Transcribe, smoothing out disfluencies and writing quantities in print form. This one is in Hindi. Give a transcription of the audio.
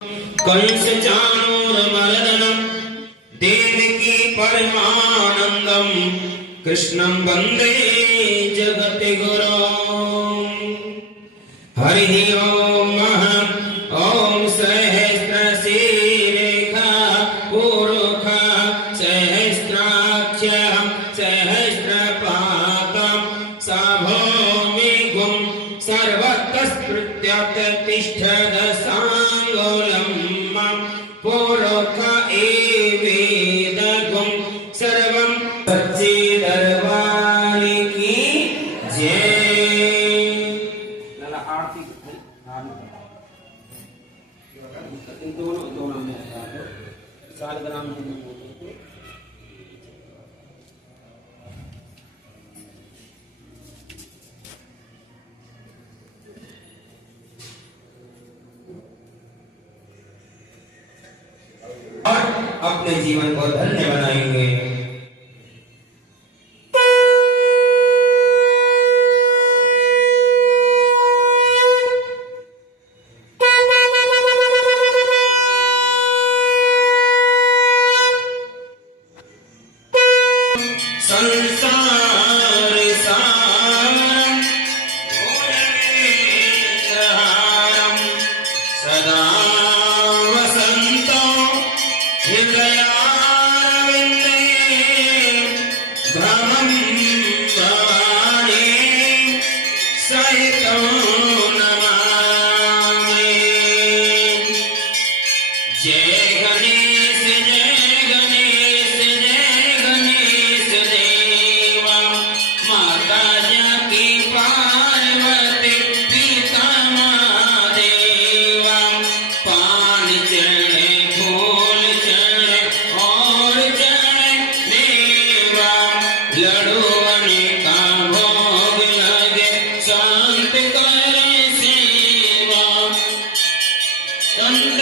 कंस चाणूरमर्दनं देवकी परमानन्दं कृष्णं वन्दे जगद्गुरुं। हरिः ओम् ॐ सहस्रशीलेखा पुरुषा सहस्राक्ष सहस्रपातं सभौमिगुं सर्वतस्पृत्यतिष्ठदसाङ्गुलं पुरुष एवेदगुं सर्वं सच्चे दरबार की जय। आरती दोनों में सालग्राम और अपने जीवन को धन्य बनाएंगे। संसार सारं भुवनेत्रहारं सदा वसन्तं हृदयारविन्दे भ्रमं भवानी सहितं नमामि। जय गणेश जय गणेश जय गणेश देवा। माता जानकी पार्वती पिता महादेवा। पान चढ़े फूल चढ़े और चढ़े मेवा। लड्डू अनेका भोग लगे शांत करे सेवा। संत